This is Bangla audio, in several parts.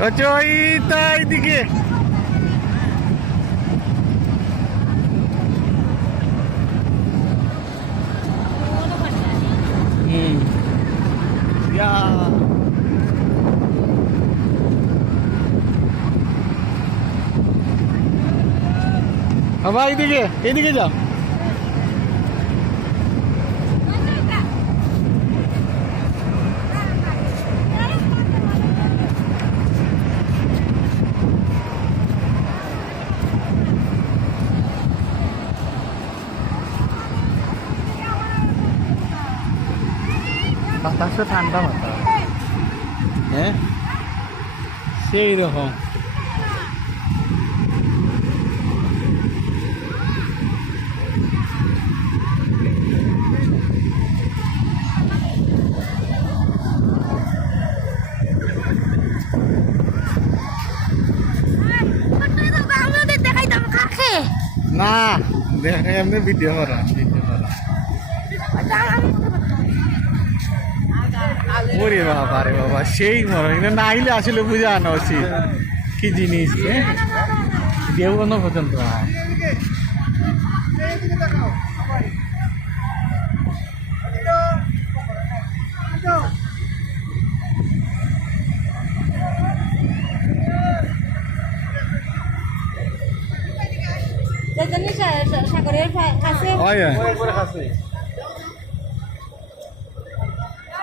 হচ্ছে ওই তা এইদিকে ইয়া বাবা এইদিকে এইদিকে যাও বাতাসও ঠান্ডা বাতাস হ্যাঁ সেই রকম না দেখে এমনি ভিডিও করা ওরে বাবা রে বাবা সেই মরণ এটা না আইলে আসলে বুঝা আনা উচিত কি জিনিস দেব না পর্যন্ত সাগরের কাছে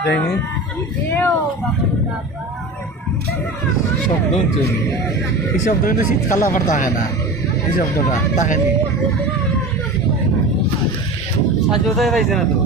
দেখনি শব্দ হচ্ছে এই শব্দ কিন্তু শীতকালে আবার থাকে না এই শব্দটা থাকেনি সাজোটাই পাইছে না তো